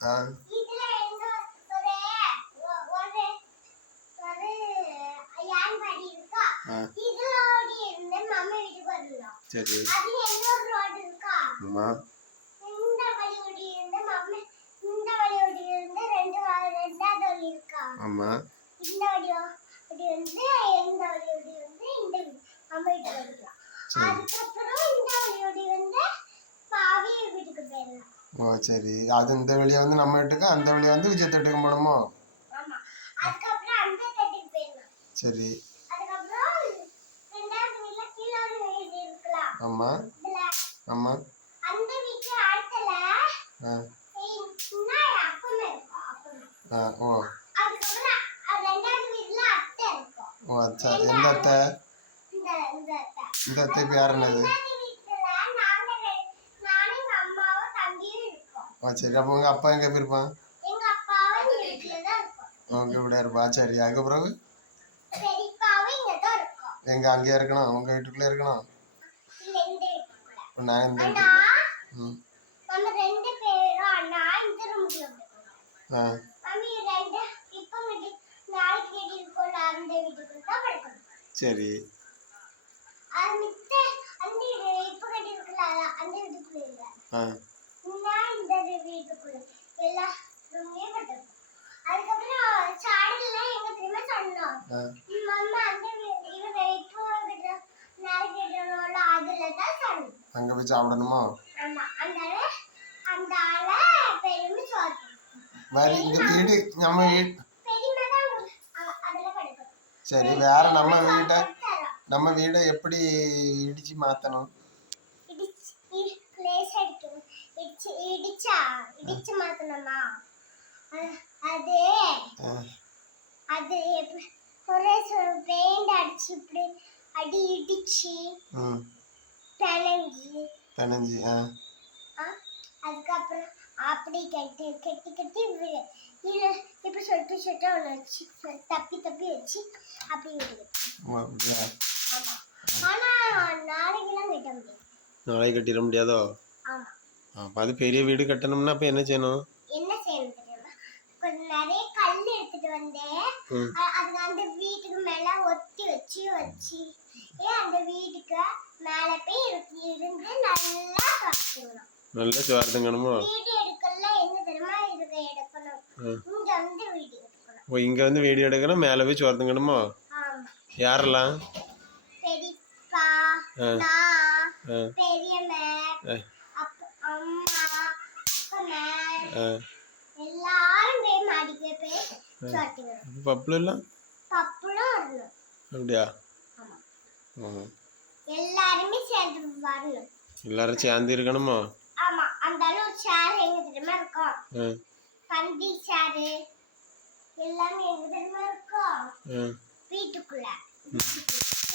ஆ இதுல என்ன ஒரு யான் படி இருக்கா. இதுல ஓடி இருந்து மம்மி வீட்டுக்கு வரலாம். சரி. அதுல இன்னொரு ரோடு இருக்கா. அம்மா. இந்த வழி ஓடி இருந்து மம்மி இந்த வழி ஓடி இருந்து ரெண்டாவது வழி இருக்கா. அம்மா. இந்த வழி ஓடி இருந்து இந்த வழி ஓடி இருந்து இந்த மம்மி வீட்டுக்கு வரலாம். அதுக்கப்புறம் இந்த வழி ஓடி வந்து பாவி வீட்டுக்கு போயிடலாம். ஓ சரி. அது இந்த வழியா வந்து நம்ம வீட்டுக்கு, அந்த வழியா வந்து விஜய் வீட்டுக்கு போகணுமோ? ஆமா. அதுக்கப்புறம் அந்த வீட்டுக்கு போயிடலாம். சரி. அதுக்கப்புறம் ரெண்டாவது வீட்ல கீழ ஒரு வீடு இருக்கலாம். ஆமா. ஆமா. அந்த வீட்டு அடுத்தல அப்பமே இருக்கும். ஓ. அதுக்கப்புறம் ரெண்டாவது வீட்ல அத்தை இருக்கும். ஓ அச்சா. எந்த அத்தை? இந்த அத்தை பேர் என்னது? சரி. அப்போ உங்க அப்பா எங்க போயிருப்பான்? எங்க அப்பாவும் வீட்ல தான் இருக்கும். உங்க கூட இருப்பா. சரி. அதுக்கு பிறகு பெரியப்பாவும் இங்க தான் இருக்கும். எங்க அங்கே இருக்கணும்? உங்க வீட்டுக்குள்ளே இருக்கணும்? இல்ல இந்த வீட்டுக்குள்ள. நான் இந்த அண்ணா நம்ம ரெண்டு பேரும் அண்ணா இந்த ரூம்ல இருக்கணும். மம்மி ரெண்டு இப்போ நாளைக்கு வீட்டுக்கு இருக்கோம். அந்த வீட்டுக்குள்ள தான் படுக்கணும். சரி. அந்த இப்போ கட்டி இருக்கல அந்த வீட்டுக்குள்ள இல்ல. இந்த வீட்டுக்குள்ள எல்லா ரூம்லயும் படுக்கணும். அதுக்கப்புறம் சாடிலாம் எங்க திரும்ப சொன்னோம். மம்மா அந்த இவங்க இப்போ நாளைக்கு வீட்டுக்குள்ள அதுல தான் சொன்னோம். அங்க போய் சாப்பிடணுமா? ஆமா. அந்த ஆள பெருமை சொல்றோம். வேற இந்த வீடு நம்ம வீடு பெருமை தான் அதுல படுக்கணும். சரி. வேற நம்ம வீடை எப்படி இடிச்சு மாத்தணும்? இடிச்சு மாத்தணுமா? அது ஒரே பெயிண்ட் அடிச்சு இப்படி அடி இடிச்சு பிணைஞ்சு அதுக்கப்புறம் அப்படி கட்டி இப்படி சொட்டு சொட்டு ஒன்று வச்சு தப்பி வச்சு அப்படி விடுது. ஆமா. ஆனா நாளைக்கெல்லாம் கட்ட முடியாது. நாளைக்கு கட்டிட முடியாதோ? ஆமா. அது பெரிய வீடு கட்டணும்னா அப்ப என்ன செய்யணும்? தெரியுமா? கொஞ்சம் நிறைய கல் எடுத்துட்டு வந்தேன். அது அந்த வீட்டுக்கு மேல ஒட்டி வச்சு அந்த வீட்டுக்கு மேல போய் இருந்து நல்லா பார்த்துக்கணும். நல்லா சுவார்த்தங்கணுமோ? வீடியோ எடுக்கல என்ன தெரியுமா? இதுக்கு எடுக்கணும். இங்க வந்து வீடியோ எடுக்கணும். ஓ இங்க வந்து வீடியோ எடுக்கணும். மேல போய் சுவார்த்தங்கணுமோ? ஆமா. யாரெல்லாம்? பெரியப்பா, நான், பெரியம்மா, அம்மா, அப்பா, எல்லாரும் போய் மாடிக்கு போய் சுவார்த்திக்கணும். பப்புலாம் வரணும். அப்படியா? ஆமா. எல்லாருமே சேர்ந்து வரணும். எல்லாரும் சேர்ந்து இருக்கணுமா? ஆமா. அந்த அளவு சேர் எங்க தெரியுமா இருக்கும்? பந்தி சேர் எல்லாமே எங்க தெரியுமா இருக்கும்? வீட்டுக்குள்ள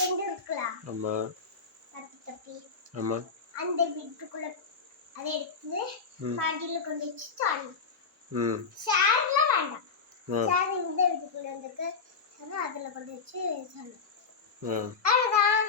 எங்க இருக்கலாம்? ஆமா. தப்பி ஆமா. அந்த வீட்டுக்குள்ள அதை எடுத்து பாட்டில கொண்டு வச்சு சாணி. சேர்ல வேண்டாம். சேர் இந்த வீட்டுக்குள்ள வந்துருக்கு. அதுல கொண்டு வச்சு சாணி. அவ்வளவுதான்.